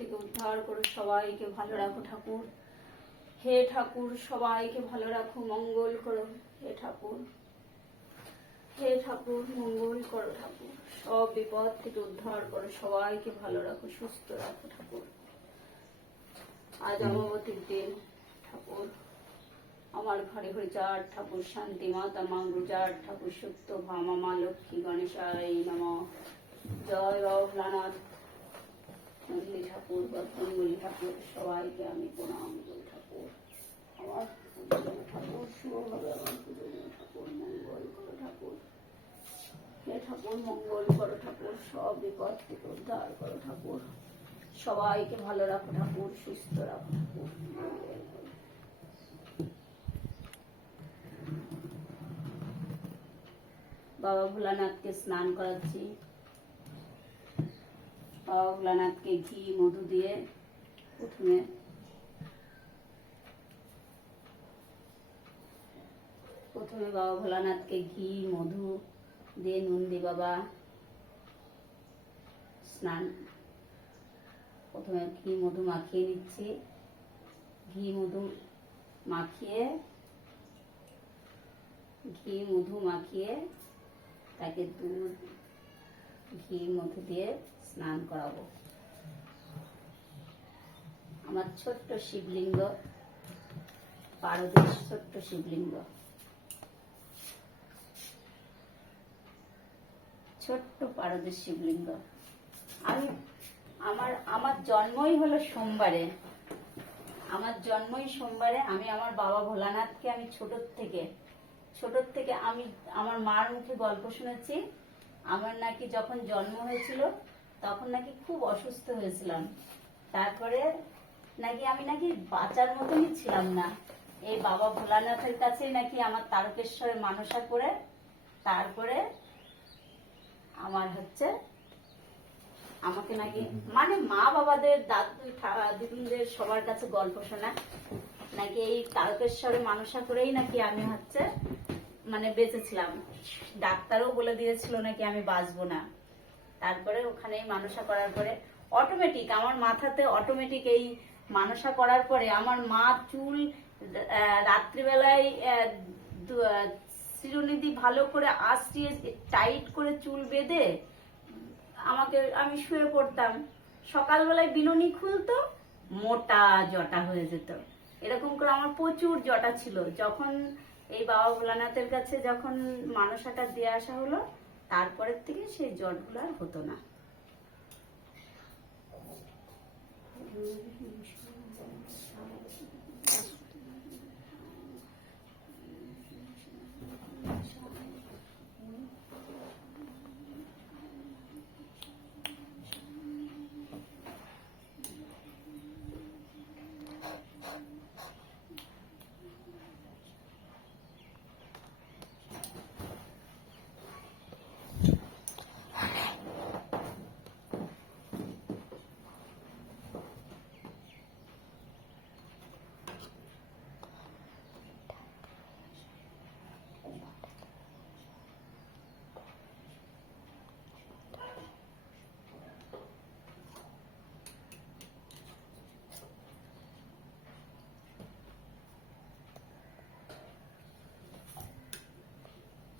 থেকে উদ্ধার করো, সবাইকে ভালো রাখো ঠাকুর। হে ঠাকুর, সবাইকে ভালো রাখো, মঙ্গল করো। হে ঠাকুর, হে ঠাকুর, মঙ্গল করো ঠাকুর। সব বিপদ থেকে উদ্ধার করো, সবাইকে ভালো রাখো, সুস্থ রাখো ঠাকুর। আজ অমাবতীর দিন ঠাকুর, আমার ঘরে ঘরে যার ঠাকুর, শান্তি মাতা মাঙ্গু যার ঠাকুর, সত্য ভামা মা লক্ষ্মী গণেশাই নমঃ। জয় বাবা ভোলানাথ, নন্দী ঠাকুর, বজরঙ্গলী ঠাকুর, সবাইকে আমি প্রণাম করি ঠাকুর। আমার পূজনীয় ঠাকুর, শুভভাবে আমার পূজনীয় ঠাকুর, মঙ্গল করো ঠাকুর। হে ঠাকুর, মঙ্গল করো ঠাকুর, সব বিপদ থেকে উদ্ধার করো ঠাকুর। সবাইকে ভালো রাখো ঠাকুর, সুস্থ রাখো ঠাকুর, মঙ্গল করো। বাবা ভোলানাথকে স্নান করাচ্ছি। বাবা ভোলানাথকে ঘি মধু দিয়ে প্রথমে বাবা ভোলানাথকে ঘি মধু দিয়ে নন্দী বাবা স্নান, প্রথমে ঘি মধু মাখিয়ে নিচ্ছি। ঘি মধু মাখিয়ে তাকে দুধ ঘি মধু দিয়ে স্নান করাবো। আমার ছোট্ট শিবলিঙ্গ, পারদের ছোট্ট শিবলিঙ্গ, ছোট্ট পারদের শিবলিঙ্গ। আমার জন্মই হলো সোমবারে। আমি আমার বাবা ভোলানাথকে আমি ছোট থেকে আমি আমার মার মুখে গল্প শুনেছি। আমার নাকি যখন জন্ম হয়েছিল তখন নাকি খুব অসুস্থ হয়েছিলাম। তারপরে আমি নাকি বাঁচার মতনই ছিলাম না। এই বাবা ভোলানাথের কাছে নাকি আমার তারকেশ্বরে মানসা করে তারপরে আমার আমাকে নাকি মানে মা বাবাদের দাদু দিদিদের সবার কাছে গল্প শোনা নাকি এই তারকেশ্বরে মানসা করেই নাকি আমি মানে বেঁচেছিলাম। ডাক্তারও বলে দিয়েছিল নাকি আমি বাঁচবো না। তারপরে ওখানে মানসা করার পরে অটোমেটিক আমার মাথাতে এই মানসা করার পরে আমার মা চুল রাত্রিবেলায় চিরুনি ভালো করে আঁচড়িয়ে টাইট করে চুল বেঁধে আমি শুয়ে পড়তাম। সকালবেলায় বিনুনি খুলতো, মোটা জটা হয়ে যেত। এরকম করে আমার প্রচুর জটা ছিল। যখন এই বাবা ভোলানাথের কাছে যখন মানসাটা দিয়ে আসা হলো, তারপরের থেকে সেই জটগুলো আর হতো না।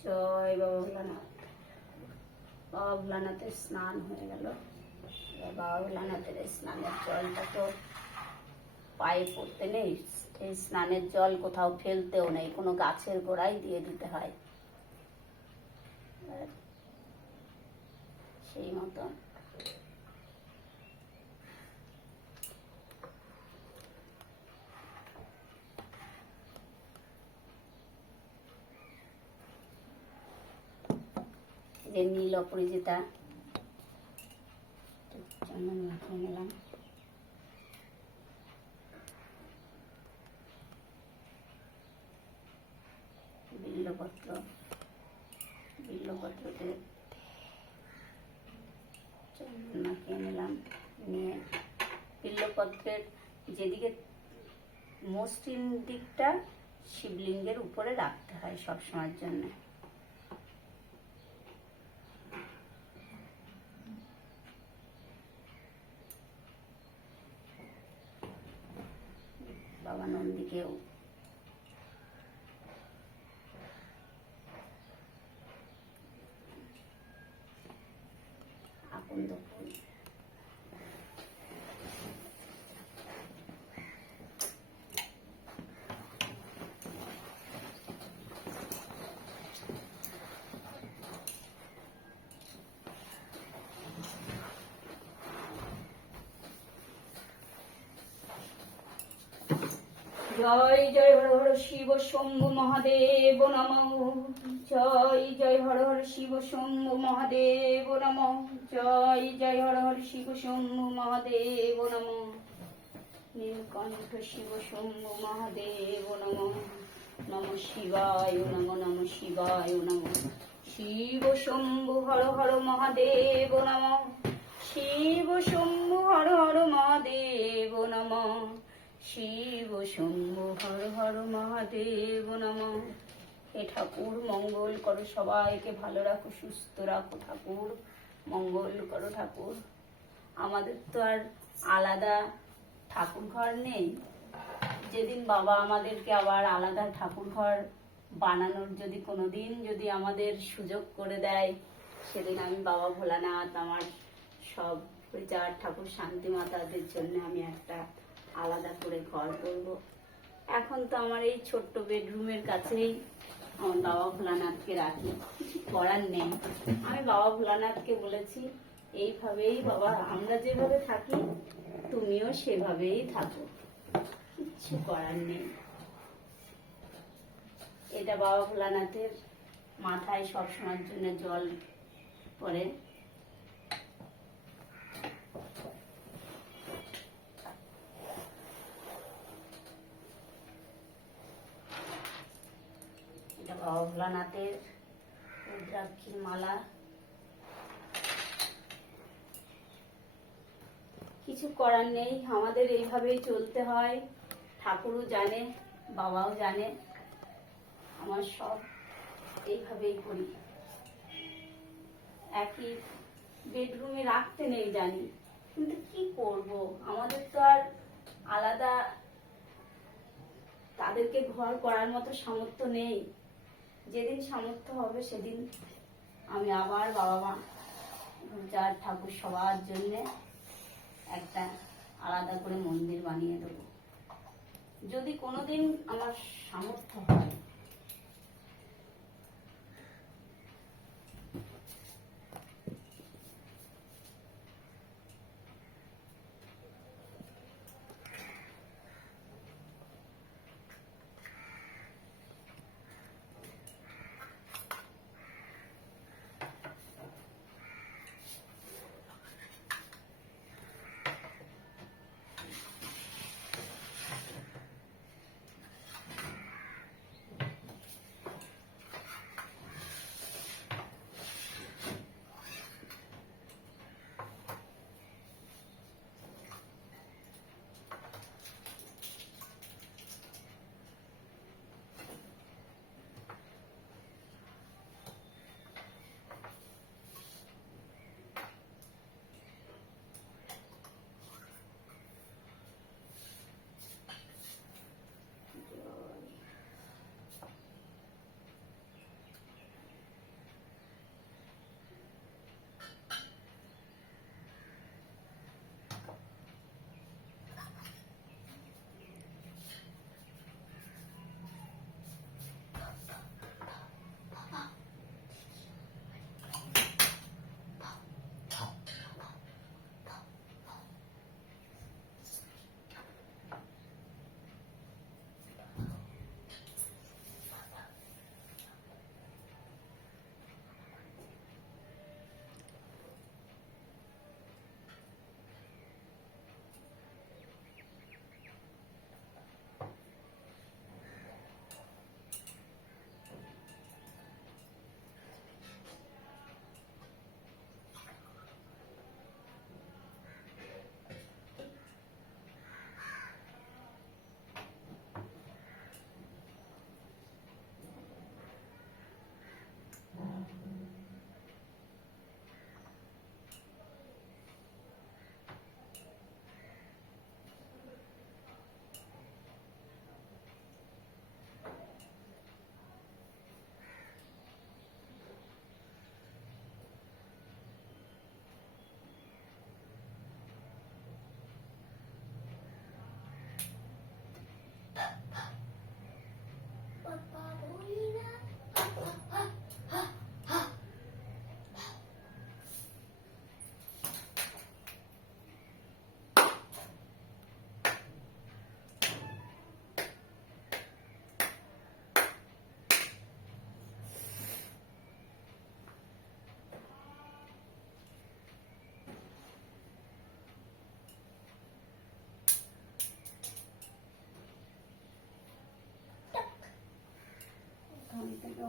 জয় বাবা ভোলানাথ। বাবা ভোলানাথের স্নান হয়ে গেল। বাবা ভোলানাথের স্নানের জলটা তো পায়ে পড়তে নেই। এই স্নানের জল কোথাও ফেলতেও নেই, কোনো গাছের গোড়ায় দিয়ে দিতে হয়। সেই মতো যে নীল অপরাজিতা মাখিয়ে নিলাম। বিল্লপত্রতে মাখিয়ে নিলাম। নিয়ে বিল্লপত্রের যেদিকে মসৃণ দিকটা শিবলিঙ্গের উপরে রাখতে হয় সবসময়ের জন্য। বাবা নন্দীকেও আকন্দ ফুল। জয় জয় হর হর শিব শম্ভু মহাদেব নমঃ। জয় জয় হর হর শিব শম্ভু মহাদেব নমঃ। জয় জয় হর হর শিব শম্ভু মহাদেব নমঃ। নীলকণ্ঠ শিব শম্ভু মহাদেব নমঃ। নমঃ শিবায় নমঃ। নমঃ শিবায় নমঃ। শিব শম্ভু হর হর মহাদেব নমঃ। শিব শম্ভু হর হর মহাদেব নমঃ। শিব শম্ভু হর হর মহাদেব নমঃ। হে ঠাকুর মঙ্গল করো, সবাইকে ভালো রাখো, সুস্থ রাখো ঠাকুর, মঙ্গল করো ঠাকুর। আমাদের তো আর আলাদা ঠাকুর ঘর নেই। যেদিন বাবা আমাদেরকে আবার আলাদা ঠাকুর ঘর বানানোর যদি কোনোদিন যদি আমাদের সুযোগ করে দেয়, সেদিন আমি বাবা ভোলানাথ, আমার সব চার ঠাকুর শান্তি মাতাদের জন্য আমি একটা আলাদা করে ঘর করব। এখন তো আমার এই ছোট্ট বেডরুমের কাছেই আমার বাবা ভোলানাথকে রাখি, কিছু করার নেই। আমি বাবা ভোলানাথকে বলেছি, এইভাবেই বাবা আমরা যেভাবে থাকি তুমিও সেভাবেই থাকো, কিছু করার নেই। এটা বাবা ভোলানাথের মাথায় সবসময়ের জন্য জল পড়ে। এটা বাবা ভোলানাথের রুদ্রাক্ষীর মালা। কিছু করার নেই, আমাদের এইভাবেই চলতে হয়। ঠাকুরও জানে, বাবাও জানে, আমার সব এইভাবেই করি। একই বেডরুমে রাখতে নেই জানি, কিন্তু কি করব, আমাদের তো আর আলাদা তাদেরকে ঘর করার মতো সামর্থ্য নেই। যেদিন সামর্থ্য হবে সেদিন আমি আবার বাবা মা যার ঠাকুর সবার জন্য একটা আলাদা করে মন্দির বানিয়ে দেবো, যদি কোনোদিন আমার সামর্থ্য হয়।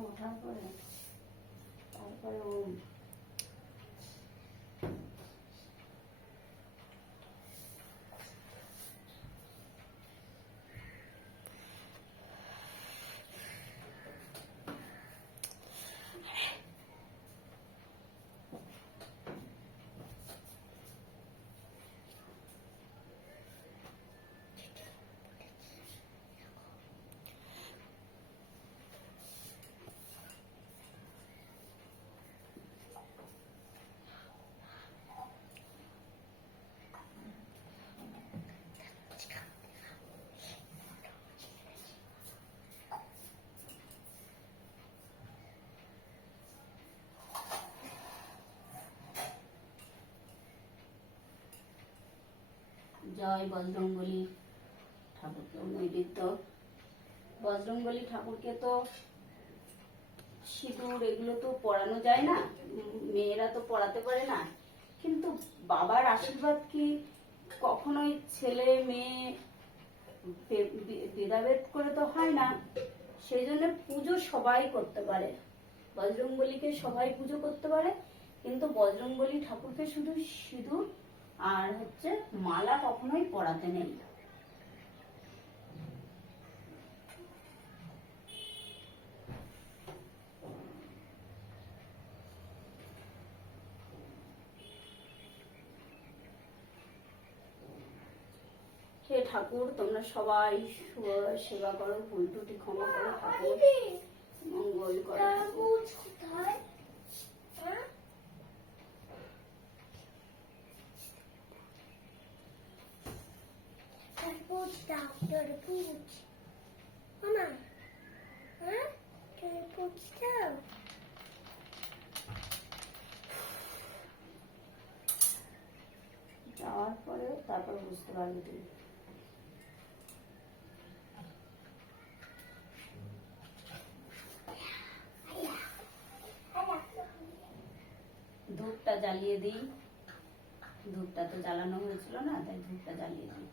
ওঠার পরে তারপরে ওম। জয় বজরংবলী ঠাকুরকে নৈবেদ্য। বজরংবলী ঠাকুরকে তো সিঁদুর এগুলো তো পরানো যায় না, মেয়েরা তো পরাতে পারে না, কিন্তু বাবার আশীর্বাদ কি কখনোই ছেলে মেয়ে ভেদাভেদ করে তো হয় না, সেই জন্য পুজো সবাই করতে পারে, বজরংবলীকে সবাই পুজো করতে পারে, কিন্তু বজরংবলী ঠাকুরকে শুধু সিঁদুর আর হচ্ছে মালা কখনোই পরাতে নেই। হে ঠাকুর, তোমরা সবাই সেবা করো, ভুল ত্রুটি ক্ষমা করো ঠাকুর, মঙ্গল করো। যাওয়ার পরে তারপর বুঝতে পারবে তুমি। ধূপটা জ্বালিয়ে দিই, ধূপটা তো জ্বালানো হয়েছিল না, তাই ধূপটা জ্বালিয়ে দিই।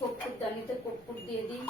কর্পূরদানিতে কর্পূর দিয়ে দিই।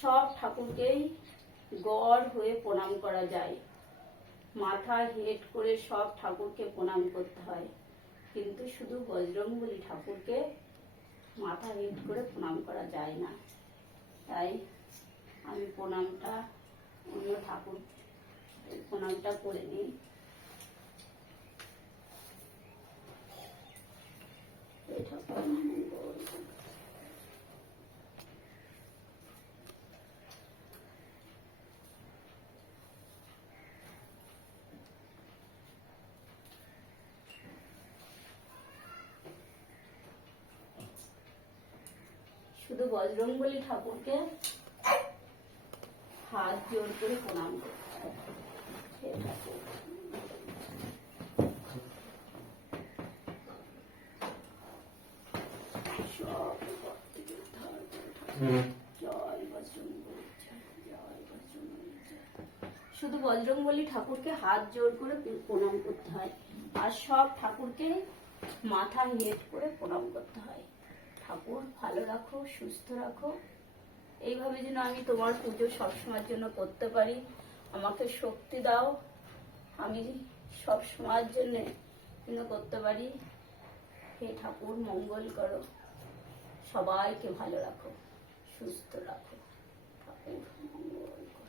সব ঠাকুরকেই গড় হয়ে প্রণাম করা যায়, মাথা হেট করে সব ঠাকুরকে প্রণাম করতে হয়, কিন্তু শুধু বজরংবলী ঠাকুরকে মাথা হেট করে প্রণাম করা যায় না। তাই আমি প্রণামটা অন্য ঠাকুর প্রণামটা করে নিই। শুধু বজরংবলী ঠাকুরকে হাত জোড় করে প্রণাম করতে হয়। শুধু বজরংবলী ঠাকুরকে হাত জোড় করে প্রণাম করতে হয়, আর সব ঠাকুরকে মাথা হেট করে প্রণাম করতে হয়। ঠাকুর ভালো রাখো, সুস্থ রাখো, এইভাবে যেন আমি তোমার পুজো সবসময়ের জন্য করতে পারি। আমাকে শক্তি দাও, আমি সব সময়ের জন্য যেন করতে পারি। হে ঠাকুর মঙ্গল করো, সবাইকে ভালো রাখো, সুস্থ রাখো। ঠাকুর মঙ্গল করো।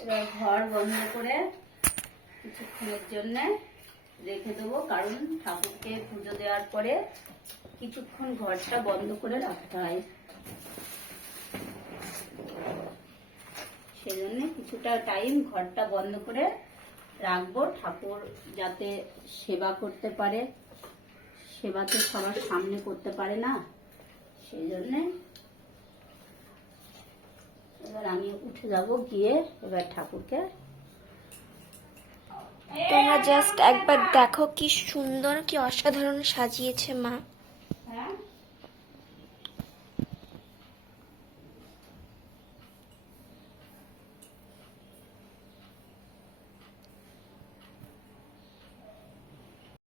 এবার ঘর বন্ধ করে কিছুক্ষণের জন্য রেখে দেবো, কারণ ঠাকুরকে পুজো দেওয়ার পরে কিছুক্ষণ ঘরটা বন্ধ করে রাখতে হয়। সেজন্য কিছুটা টাইম ঘরটা বন্ধ করে রাখবো, ঠাকুর যাতে সেবা করতে পারে। সেবা তো সবার সামনে করতে পারে না, সেই জন্য এবার আমি উঠে যাব, গিয়ে এবার ঠাকুরকে তোমরা জাস্ট একবার দেখো কি সুন্দর, কি অসাধারণ সাজিয়েছে মা। হ্যাঁ